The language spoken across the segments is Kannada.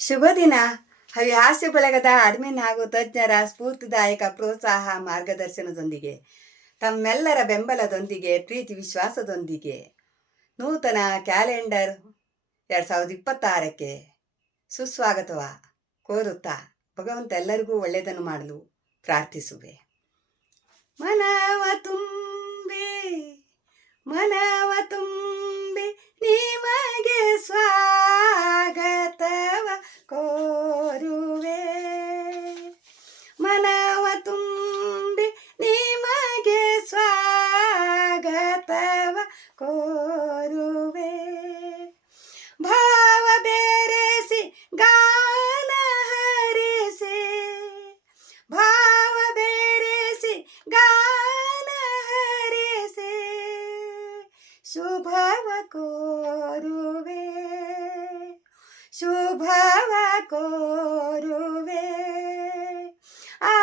ಶುಭ ದಿನ. ಹವ್ಯಾಸಿ ಬಳಗದ ಅಡ್ಮಿನ್ ಹಾಗೂ ತಜ್ಞರ ಸ್ಫೂರ್ತಿದಾಯಕ ಪ್ರೋತ್ಸಾಹ ಮಾರ್ಗದರ್ಶನದೊಂದಿಗೆ ತಮ್ಮೆಲ್ಲರ ಬೆಂಬಲದೊಂದಿಗೆ ಪ್ರೀತಿ ವಿಶ್ವಾಸದೊಂದಿಗೆ ನೂತನ ಕ್ಯಾಲೆಂಡರ್ 2026ಕ್ಕೆ ಸುಸ್ವಾಗತವ ಕೋರುತ್ತಾ ಭಗವಂತ ಎಲ್ಲರಿಗೂ ಒಳ್ಳೆಯದನ್ನು ಮಾಡಲು ಪ್ರಾರ್ಥಿಸುವೆ. ಮನವ ತುಂಬಿ ಮನವ ತುಂಬಿ ನಿಮಗೆ ಸ್ವಾಗತವ ಕೋರುವೆ. ಮನವ ತುಂಬಿ ನಿಮಗೆ ಸ್ವಾಗತವ ಕೋರುವೆ. ಭಾವ ಬೆರೆಸಿ ಗಾನ ಹರಿಸಿ, ಭಾವ ಬೆರೆಸಿ ಗಾನ ಹರಿಸಿ ಶುಭವ ಕೋರುವೆ, ಶುಭವ ಕೋರುವೆ. ಆ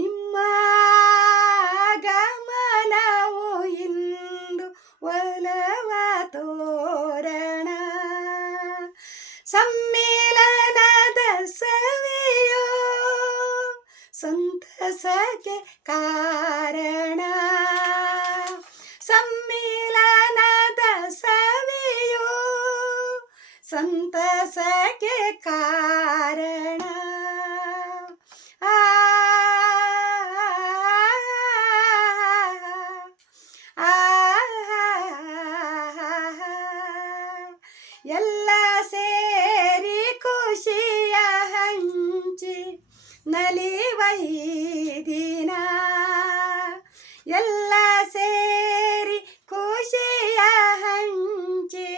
ನಿಮ್ಮ ಗಮನವು ಇಂದು ಒಲವ ತೋರಣ, ಸಮ್ಮಿಲನದ ಸವಿಯೋ ಸಂತಸಕ್ಕೆ ಕಾರಣ, ಸಮ್ಮಿಲನದ ಸವಿಯೋ ಸಂತಸಕ್ಕೆ ಕಾರಣ. ಎಲ್ಲ ಸೇರಿ ಖುಷಿಯ ಹಂಚಿ ನಲಿವ ಈ ದಿನ, ಎಲ್ಲ ಸೇರಿ ಖುಷಿಯ ಹಂಚಿ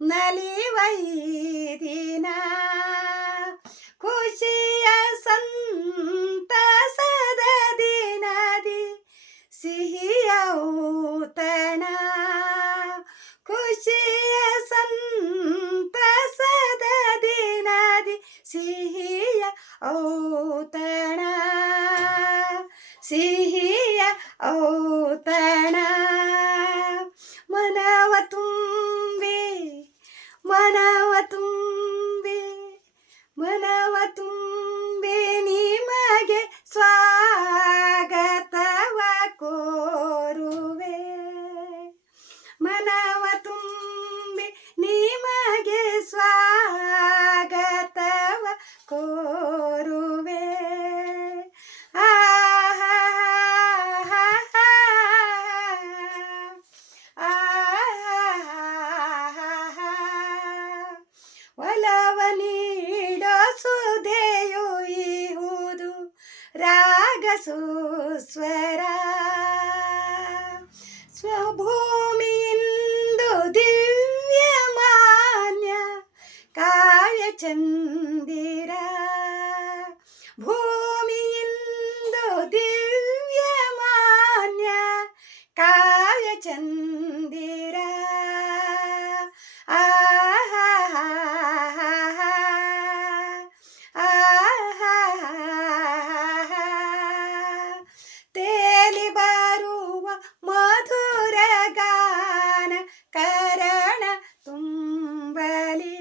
ನಲಿವ ಈ ದಿನ. ಖುಷಿಯ ಸಂತಸದ ದಿನದಿ ಸಿಹಿಯ ಔತಣ, ಖುಷಿಯ ಸಂತಸದ ದಿನದಿ ಸಿಹಿಯ ಔತಣ, ಸಿಹಿಯ ಔತಣ. ಮನವ ತುಂಬಿ ಮನವ ತುಂಬಿ ಮನವ ತುಂಬಿ ನಿಮಗೆ ಸ್ವಾಗತವ ಕೋರುವೆ. ಮನವ ತುಂಬಿ ನಿಮಗೆ ಸ್ವಾಗತವ ಕೋರುವೆ. ಒಲವ ನೀಡೋ ಸುಧೆಯು ಇಹುದು ರಾಗ ಸುಸ್ವರ, ಸ್ವಭೂಮಿಯಿಂದು ದಿವ್ಯ ಮಾನ್ಯ ಕಾವ್ಯ ಚಂದಿರ, ಭೂಮಿಯಿಂದು ದಿವ್ಯ ಮಾನ್ಯ ಕಾವ್ಯ ಚಂದಿರ. ತೇಲಿ ಬರುವ ಮಧುರ ಗಾನ ಕರಣ ತುಂಬಲಿ,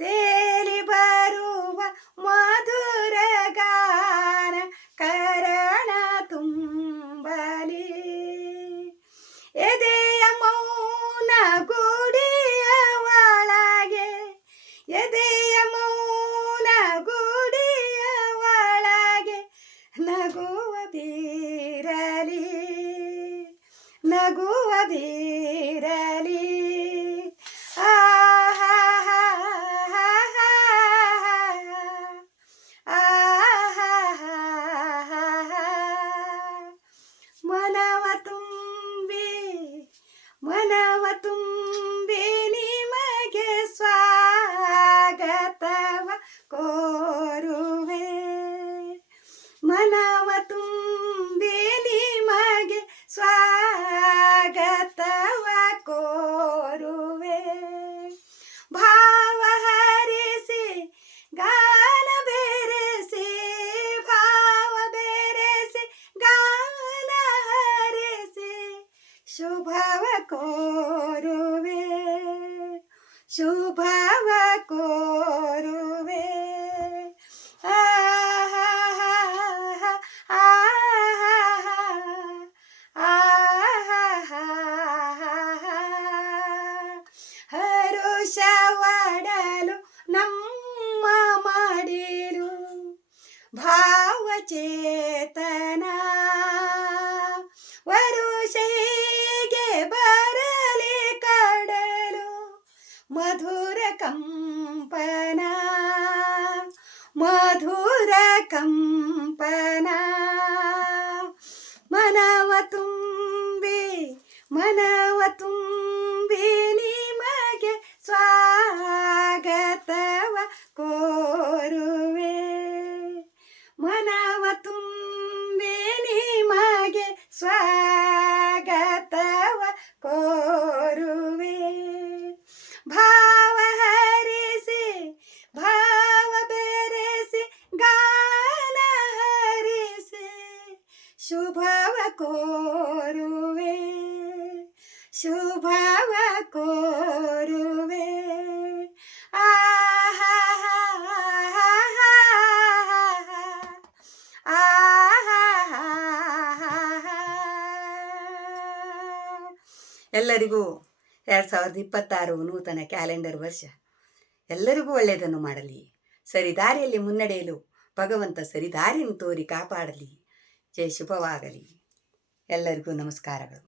ತೇಲಿ ಬರುವ ಮಧುರ ಗಾನ ಕರಣ ತುಂಬಲಿ. ಎದೆಯ ಮೌನ ಗುಡಿಯ ಒಳಗೆ, ಎದೆಯ ಮೌನ ಗುಡಿಯ ಒಳಗೆ ನಗುವ ಬೀರಲಿ, ನಗುವ ಬೀರಲಿ. ಮನವ ತುಂಬಿ ಮನವ ತುಂಬಿ ನಿಮಗೆ ಸ್ವಾಗತವ ಕೋರುವೆ. ಮನವ ತುಂಬಿ ನಿಮಗೆ ಸ್ವಾಗತವ ಕೋರುವೆ. ಶುಭವ ಕೋರುವೆ ಶುಭವ ಕೋರುವೆ ಹರುಷವಡಲು ನಮ್ಮ ಮಾಡಿರು ಭಾವಚೇತನ ವರುಷ ಹೀಗೆ ಬರಲಿ ಕಡಲು ಮಧುರ ಕಂಪನ ಮಧುರ ಕಂಪನ ಮನವ ತುಂಬಿ ನಿಮಗೆ ಸ್ವಾಗತವ ಕೋರುವೆ ಮನವ ತುಂಬಿ ನಿಮಗೆ ಸ್ವಾಗತವ ಕೋರುವೆ ಭಾವ ಹರಿಸಿ ಭಾವ ಬೆರೆಸಿ ಗಾನ ಹರಿಸಿ ಶುಭವ ಕೋರುವೆ ಶುಭವ ಕೋರುವೆ ಎಲ್ಲರಿಗೂ 2026 ನೂತನ ಕ್ಯಾಲೆಂಡರ್ ವರ್ಷ ಎಲ್ಲರಿಗೂ ಒಳ್ಳೆಯದನ್ನು ಮಾಡಲಿ. ಸರಿದಾರಿಯಲ್ಲಿ ಮುನ್ನಡೆಯಲು ಭಗವಂತ ಸರಿದಾರಿಯನ್ನು ತೋರಿ ಕಾಪಾಡಲಿ. ಜಯ ಶುಭವಾಗಲಿ. ಎಲ್ಲರಿಗೂ ನಮಸ್ಕಾರಗಳು.